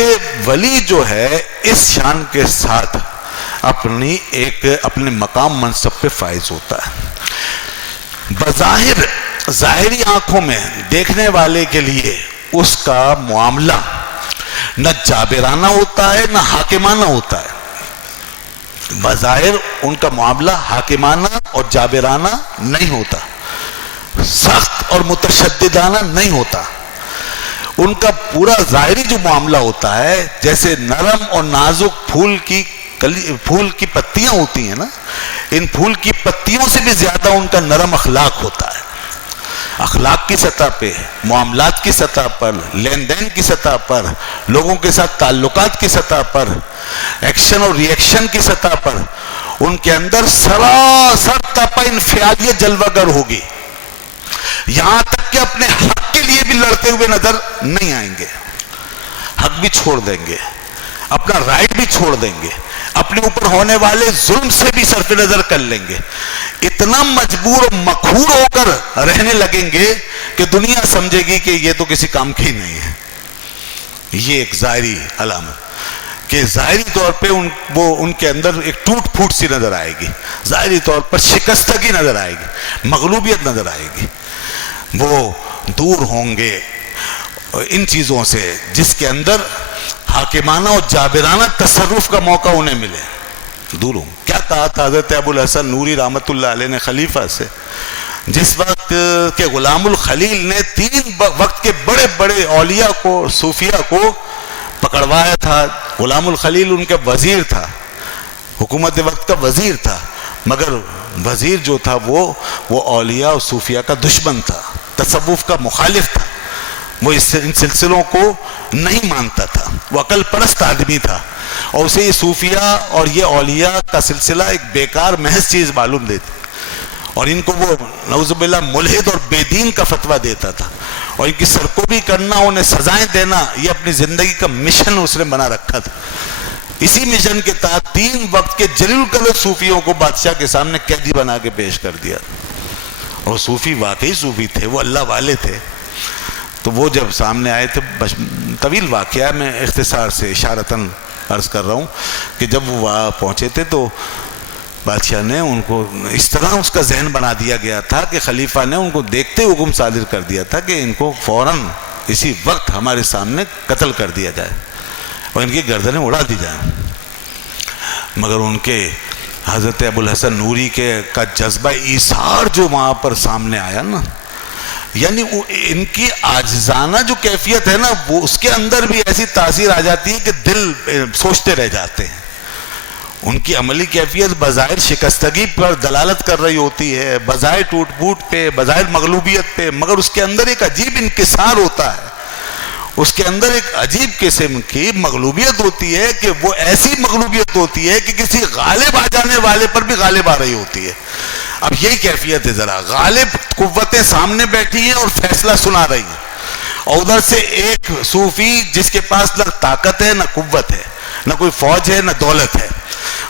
کہ ولی جو ہے اس شان کے ساتھ اپنے مقام منصب پہ فائز ہوتا ہے. بظاہر ظاہری آنکھوں میں دیکھنے والے کے لیے اس کا معاملہ نہ جابرانہ ہوتا ہے نہ حاکمانہ ہوتا ہے. بظاہر ان کا معاملہ حاکمانہ اور جابرانہ نہیں ہوتا، سخت اور متشددانہ نہیں ہوتا. ان کا پورا ظاہری جو معاملہ ہوتا ہے جیسے نرم اور نازک پھول کی پتیاں ہوتی ہیں نا، ان پھول کی پتیوں سے بھی زیادہ ان کا نرم اخلاق ہوتا ہے. اخلاق کی سطح پہ، معاملات کی سطح پر، لین دین کی سطح پر، لوگوں کے ساتھ تعلقات کی سطح پر، ایکشن اور ری ایکشن کی سطح پر ان کے اندر سراسر تپا انفعالیت جلوہ گر ہوگی. یہاں تک کہ اپنے حق کے لیے بھی لڑتے ہوئے نظر نہیں آئیں گے، حق بھی چھوڑ دیں گے، اپنا رائٹ بھی چھوڑ دیں گے، اپنے اوپر ہونے والے ظلم سے بھی صرف نظر کر لیں گے. اتنا مجبور اور مقہور ہو کر رہنے لگیں گے کہ دنیا سمجھے گی کہ یہ تو کسی کام کی نہیں ہے. یہ ایک ظاہری علامت کہ ظاہری طور پہ ان کے اندر ایک ٹوٹ پھوٹ سی نظر آئے گی، ظاہری طور پر شکستگی نظر آئے گی، مغلوبیت نظر آئے گی. وہ دور ہوں گے ان چیزوں سے جس کے اندر حاکمانہ اور جابرانہ تصرف کا موقع انہیں ملے. دور ہوں. کیا کہا تھا حضرت ابو الحسن نوری رحمت اللہ علیہ نے خلیفہ سے؟ جس وقت کہ غلام الخلیل نے 3 وقت کے بڑے بڑے اولیاء کو، صوفیاء کو پکڑوایا تھا. غلام الخلیل ان کے وزیر تھا، حکومت وقت کا وزیر تھا، مگر وزیر جو تھا وہ اولیاء اور صوفیاء کا دشمن تھا، تصوف کا مخالف تھا. وہ ان سلسلوں کو نہیں مانتا تھا، وہ عقل پرست آدمی تھا، اور اسے یہ صوفیاء اور یہ اولیاء کا سلسلہ ایک بیکار محض چیز معلوم دیتی، اور ان کو وہ نعوذ باللہ ملحد اور بے دین کا فتویٰ دیتا تھا، اور ان کی سرکوبی کرنا، انہیں سزائیں دینا، یہ اپنی زندگی کا مشن اس نے بنا رکھا تھا. اسی مشن کے تحت 3 وقت کے جلیل القدر صوفیوں کو بادشاہ کے سامنے قیدی بنا کے پیش کر دیا. اور صوفی واقعی صوفی تھے، وہ اللہ والے تھے. تو وہ جب سامنے آئے تھے، طویل واقعہ ہے، میں اختصار سے اشارتاً عرض کر رہا ہوں کہ جب وہ وہاں پہنچے تھے تو بادشاہ نے ان کو اس طرح اس کا ذہن بنا دیا گیا تھا کہ خلیفہ نے ان کو دیکھتے حکم صادر کر دیا تھا کہ ان کو فوراً اسی وقت ہمارے سامنے قتل کر دیا جائے اور ان کی گردنیں اڑا دی جائیں. مگر ان کے حضرت ابو الحسن نوری کا جذبہ ایثار جو وہاں پر سامنے آیا نا، یعنی ان کی عاجزانہ جو کیفیت ہے نا، وہ اس کے اندر بھی ایسی تاثیر آ جاتی ہے کہ دل سوچتے رہ جاتے ہیں. ان کی عملی کیفیت بظاہر شکستگی پر دلالت کر رہی ہوتی ہے، بظاہر ٹوٹ پھوٹ پہ، بظاہر مغلوبیت پہ، مگر اس کے اندر ایک عجیب انکسار ہوتا ہے، اس کے اندر ایک عجیب قسم کی مغلوبیت ہوتی ہے کہ وہ ایسی مغلوبیت ہوتی ہے کہ کسی غالب آ جانے والے پر بھی غالب آ رہی ہوتی ہے. اب یہی کیفیت ہے، ذرا غالب قوتیں سامنے بیٹھی ہیں اور فیصلہ سنا رہی ہیں، اور ادھر سے ایک صوفی جس کے پاس نہ طاقت ہے نہ قوت ہے، نہ کوئی فوج ہے نہ دولت ہے،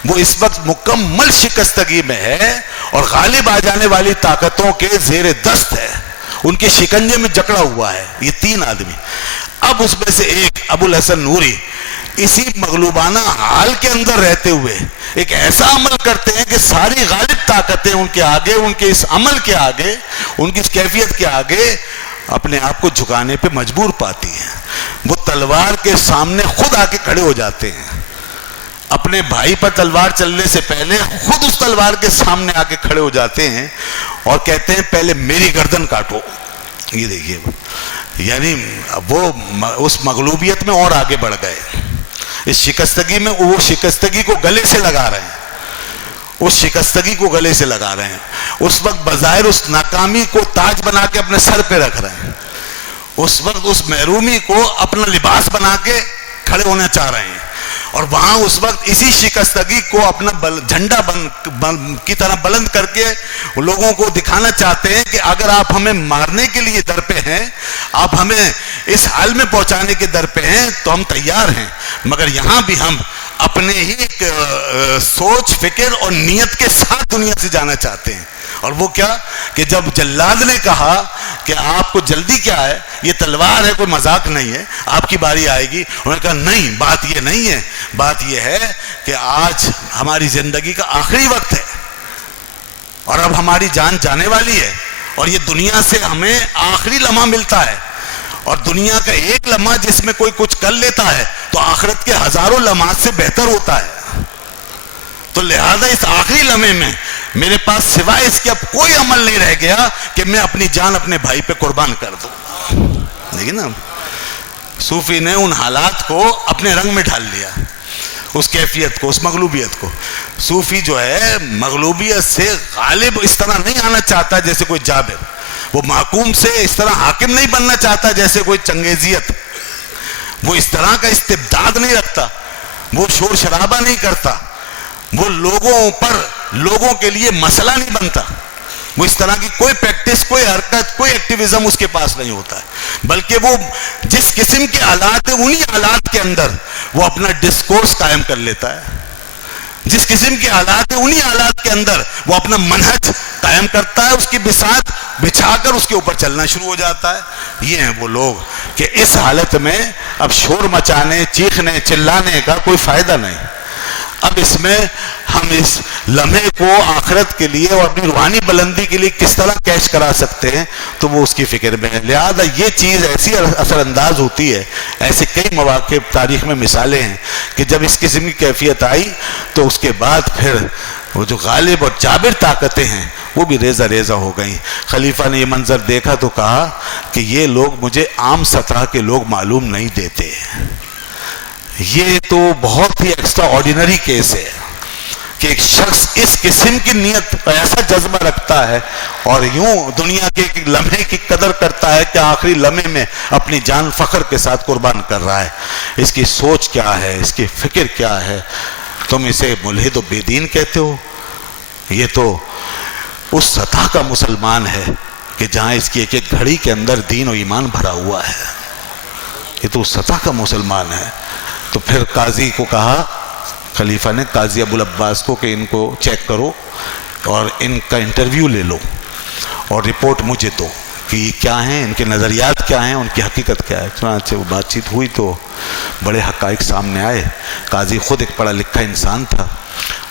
وہ اس وقت مکمل شکستگی میں ہے اور غالب آ جانے والی طاقتوں کے زیر دست ہے، ان کے شکنجے میں جکڑا ہوا ہے. یہ 3 آدمی. اب اس میں سے ایک ابو الحسن نوری اسی مغلوبانہ حال کے اندر رہتے ہوئے ایک ایسا عمل کرتے ہیں کہ ساری غالب طاقتیں ان کے آگے، ان کے اس عمل کے آگے، ان کی اس کیفیت کے آگے اپنے آپ کو جھکانے پہ مجبور پاتی ہیں. وہ تلوار کے سامنے خود آ کے کھڑے ہو جاتے ہیں، اپنے بھائی پر تلوار چلنے سے پہلے خود اس تلوار کے سامنے آ کے کھڑے ہو جاتے ہیں اور کہتے ہیں پہلے میری گردن کاٹو. یہ دیکھیے، یعنی وہ اس مغلوبیت میں اور آگے بڑھ گئے، اس شکستگی میں وہ شکستگی کو گلے سے لگا رہے ہیں، اس شکستگی کو گلے سے لگا رہے ہیں. اس وقت بظاہر اس ناکامی کو تاج بنا کے اپنے سر پہ رکھ رہے ہیں، اس وقت اس محرومی کو اپنا لباس بنا کے کھڑے ہونا چاہ رہے ہیں، اور وہاں اس وقت اسی شکستگی کو اپنا جھنڈا کی طرح بلند کر کے لوگوں کو دکھانا چاہتے ہیں کہ اگر آپ ہمیں مارنے کے لیے در پہ ہیں، آپ ہمیں اس حال میں پہنچانے کے در پہ ہیں تو ہم تیار ہیں، مگر یہاں بھی ہم اپنے ہی ایک سوچ فکر اور نیت کے ساتھ دنیا سے جانا چاہتے ہیں. اور وہ کیا کہ جب جلاد نے کہا کہ آپ کو جلدی کیا ہے, یہ تلوار ہے, کوئی مذاق نہیں ہے, آپ کی باری آئے گی, انہوں نے کہا نہیں, بات یہ نہیں ہے, بات یہ ہے کہ آج ہماری زندگی کا آخری وقت ہے اور اب ہماری جان جانے والی ہے, اور یہ دنیا سے ہمیں آخری لمحہ ملتا ہے, اور دنیا کا ایک لمحہ جس میں کوئی کچھ کر لیتا ہے تو آخرت کے ہزاروں لمحات سے بہتر ہوتا ہے. تو لہذا اس آخری لمحے میں میرے پاس سوائے اس کے اب کوئی عمل نہیں رہ گیا کہ میں اپنی جان اپنے بھائی پہ قربان کر دوں. لیکن نا صوفی نے ان حالات کو اپنے رنگ میں ڈھال لیا, اس کیفیت کو, اس مغلوبیت کو. صوفی جو ہے مغلوبیت سے غالب اس طرح نہیں آنا چاہتا جیسے کوئی جابر, وہ محکوم سے اس طرح حاکم نہیں بننا چاہتا جیسے کوئی چنگیزیت, وہ اس طرح کا استبداد نہیں رکھتا, وہ شور شرابہ نہیں کرتا, وہ لوگوں پر لوگوں کے لیے مسئلہ نہیں بنتا, وہ اس طرح کی کوئی پریکٹس, کوئی حرکت, کوئی ایکٹیویزم اس کے پاس نہیں ہوتا ہے, بلکہ وہ جس قسم کے حالات ہیں انہی حالات کے اندر وہ اپنا ڈسکورس قائم کر لیتا ہے, جس قسم کے حالات ہیں انہی حالات کے اندر وہ اپنا منہج قائم کرتا ہے, اس کی بساط بچھا کر اس کے اوپر چلنا شروع ہو جاتا ہے. یہ ہیں وہ لوگ کہ اس حالت میں اب شور مچانے, چیخنے, چلانے کا کوئی فائدہ نہیں. اب اس میں ہم اس لمحے کو آخرت کے لیے اور اپنی روحانی بلندی کے لیے کس طرح کیش کرا سکتے ہیں تو وہ اس کی فکر میں ہے. لہذا یہ چیز ایسی اثر انداز ہوتی ہے, ایسے کئی مواقع تاریخ میں مثالیں ہیں کہ جب اس قسم کی کیفیت آئی تو اس کے بعد پھر وہ جو غالب اور جابر طاقتیں ہیں وہ بھی ریزہ ریزہ ہو گئیں. خلیفہ نے یہ منظر دیکھا تو کہا کہ یہ لوگ مجھے عام سطح کے لوگ معلوم نہیں دیتے, یہ تو بہت ہی ایکسٹرا آرڈینری کیس ہے کہ ایک شخص اس قسم کی نیت, ایسا جذبہ رکھتا ہے اور یوں دنیا کے ایک لمحے کی قدر کرتا ہے کہ آخری لمحے میں اپنی جان فخر کے ساتھ قربان کر رہا ہے. اس کی سوچ کیا ہے, اس کی فکر کیا ہے؟ تم اسے ملحد و بے دین کہتے ہو؟ یہ تو اس سطح کا مسلمان ہے کہ جہاں اس کی ایک ایک گھڑی کے اندر دین و ایمان بھرا ہوا ہے, یہ تو اس سطح کا مسلمان ہے. تو پھر قاضی کو کہا, خلیفہ نے قاضی ابو العباس کو کہ ان کو چیک کرو اور ان کا انٹرویو لے لو اور رپورٹ مجھے دو کہ یہ کیا ہیں, ان کے نظریات کیا ہیں, ان کی حقیقت کیا ہے. چنانچہ وہ بات چیت ہوئی تو بڑے حقائق سامنے آئے. قاضی خود ایک پڑھا لکھا انسان تھا,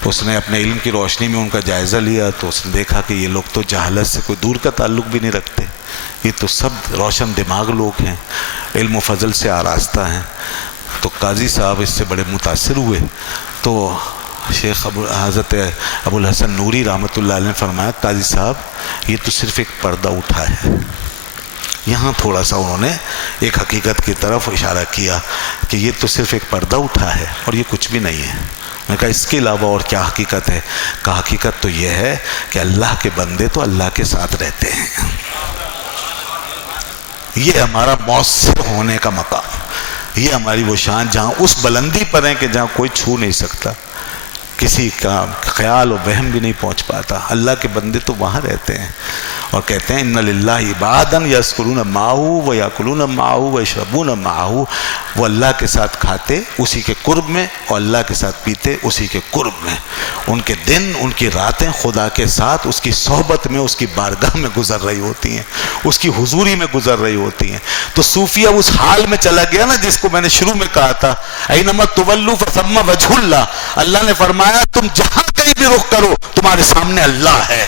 اس نے اپنے علم کی روشنی میں ان کا جائزہ لیا تو اس نے دیکھا کہ یہ لوگ تو جہالت سے کوئی دور کا تعلق بھی نہیں رکھتے, یہ تو سب روشن دماغ لوگ ہیں, علم و فضل سے آراستہ ہیں. تو قاضی صاحب اس سے بڑے متاثر ہوئے. تو شیخ حضرت ابو الحسن نوری رحمۃ اللہ علیہ نے فرمایا, قاضی صاحب یہ تو صرف ایک پردہ اٹھا ہے. یہاں تھوڑا سا انہوں نے ایک حقیقت کی طرف اشارہ کیا کہ یہ تو صرف ایک پردہ اٹھا ہے اور یہ کچھ بھی نہیں ہے. میں کہا اس کے علاوہ اور کیا حقیقت ہے؟ کہ حقیقت تو یہ ہے کہ اللہ کے بندے تو اللہ کے ساتھ رہتے ہیں, یہ ہمارا مؤثر ہونے کا مقام, یہ ہماری وہ شان جہاں اس بلندی پر ہیں کہ جہاں کوئی چھو نہیں سکتا, کسی کا خیال و وہم بھی نہیں پہنچ پاتا. اللہ کے بندے تو وہاں رہتے ہیں اور کہتے ہیں ان للہ عبادا یذکرون معہ ویاکلون معہ ویشربون معہ, وہ اللہ کے ساتھ کھاتے اسی کے قرب میں اور اللہ کے ساتھ پیتے اسی کے قرب میں. ان کے دن, ان کی راتیں خدا کے ساتھ اس کی صحبت میں, اس کی بارگاہ میں گزر رہی ہوتی ہیں, اس کی حضوری میں گزر رہی ہوتی ہیں. تو صوفیہ اس حال میں چلا گیا نا جس کو میں نے شروع میں کہا تھا, اینما تولوا فثم وجہ اللہ. اللہ نے فرمایا تم جہاں کہیں بھی رخ کرو تمہارے سامنے اللہ ہے.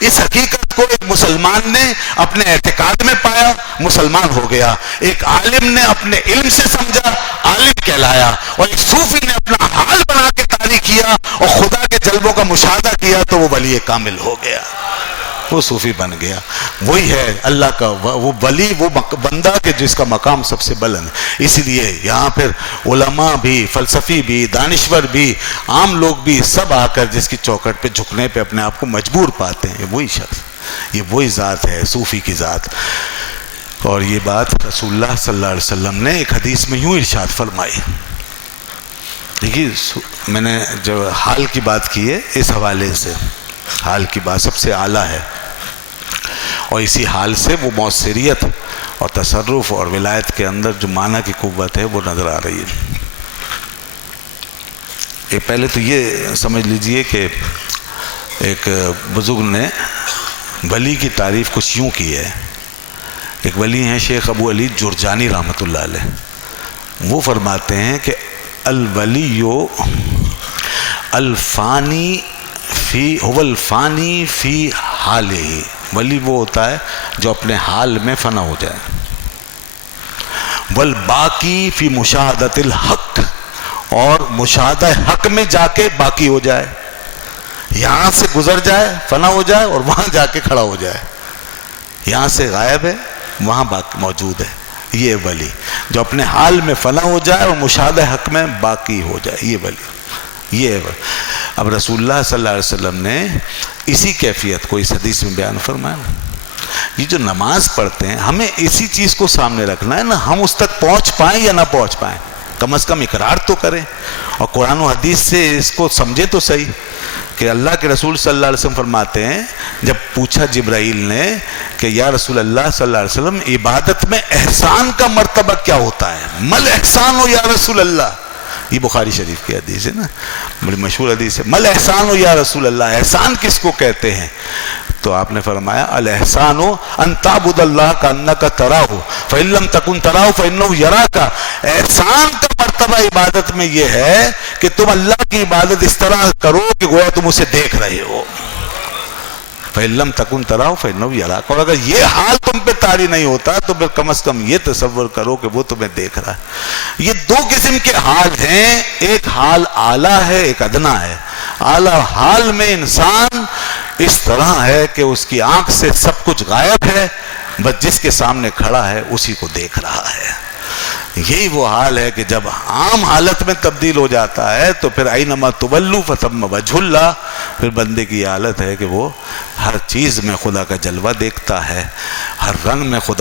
اس حقیقت کو ایک مسلمان نے اپنے اعتقاد میں پایا, مسلمان ہو گیا. ایک عالم نے اپنے علم سے سمجھا, عالم کہلایا. اور ایک صوفی نے اپنا حال بنا کے طاری کیا اور خدا کے جلووں کا مشاہدہ کیا تو وہ ولی کامل ہو گیا, وہ صوفی بن گیا. وہی ہے اللہ کا وہ ولی, وہ بندہ کہ جس کا مقام سب سے بلند. اس لیے یہاں پھر علماء بھی, فلسفی بھی, دانشور بھی, عام لوگ بھی سب آ کر جس کی چوکٹ پہ جھکنے پہ اپنے آپ کو مجبور پاتے ہیں. یہ وہی شخص, یہ وہی ذات ہے, صوفی کی ذات. اور یہ بات رسول اللہ صلی اللہ علیہ وسلم نے ایک حدیث میں یوں ارشاد فرمائی. دیکھیے میں نے جو حال کی بات کی ہے اس حوالے سے, حال کی بات سب سے اعلیٰ ہے اور اسی حال سے وہ مؤثریت اور تصرف اور ولایت کے اندر جو معنی کی قوت ہے وہ نظر آ رہی ہے. پہلے تو یہ سمجھ لیجئے کہ ایک بزرگ نے ولی کی تعریف کچھ یوں کی ہے. ایک ولی ہیں شیخ ابو علی جرجانی رحمۃ اللہ علیہ. وہ فرماتے ہیں کہ الولی الفانی فی هو الفانی فی حالہ. ولی وہ ہوتا ہے جو اپنے حال میں فنا ہو جائے. والباقی فی مشاہدۃ الحق، اور مشاہدہ حق میں جا کے باقی ہو جائے. یہاں سے گزر جائے، فنا ہو جائے، اور وہاں جا کے کھڑا ہو جائے. یہاں سے غائب ہے، وہاں باقی موجود ہے. یہ ولی جو اپنے حال میں فنا ہو جائے اور مشاہدہ حق میں باقی ہو جائے، یہ ولی. یہ اب رسول اللہ صلی اللہ علیہ وسلم نے اسی کیفیت کو اس حدیث میں بیان فرمایا. یہ جو نماز پڑھتے ہیں، ہمیں اسی چیز کو سامنے رکھنا ہے نا. ہم اس تک پہنچ پائیں یا نہ پہنچ پائیں، کم از کم اقرار تو کریں، اور قرآن و حدیث سے اس کو سمجھے تو صحیح کہ اللہ کے رسول صلی اللہ علیہ وسلم فرماتے ہیں، جب پوچھا جبرائیل نے کہ یا رسول اللہ صلی اللہ علیہ وسلم عبادت میں احسان کا مرتبہ کیا ہوتا ہے؟ مل احسان ہو یا رسول اللہ. یہ بخاری شریف کی حدیث ہے نا، بڑی مشہور حدیث ہے. مل احسان ہو یا رسول اللہ، احسان کس کو کہتے ہیں؟ تو آپ نے فرمایا الاحسان ان تعبد اللہ کانک تراہ فإن لم تکن تراہ فإنہ یراک. احسان کا مرتبہ عبادت میں یہ ہے کہ تم اللہ کی عبادت اس طرح کرو کہ گویا تم اسے دیکھ رہے ہو. فإن لم تکن تراہ فإنہ یراک. اور اگر یہ حال تم پہ طاری نہیں ہوتا تو پھر کم از کم یہ تصور کرو کہ وہ تمہیں دیکھ رہا ہے. یہ دو قسم کے حال ہیں، ایک حال اعلیٰ ہے، ایک ادنا ہے. اعلیٰ حال میں انسان اس طرح ہے کہ اس کی آنکھ سے سب کچھ غائب ہے، بس جس کے سامنے کھڑا ہے اسی کو دیکھ رہا ہے. یہی وہ حال ہے کہ جب عام حالت میں تبدیل ہو جاتا ہے تو پھر اینما تولوا فثم وجہ اللہ. پھر بندے کی حالت ہے کہ وہ ہر چیز میں خدا کا جلوہ دیکھتا ہے، ہر رنگ میں خدا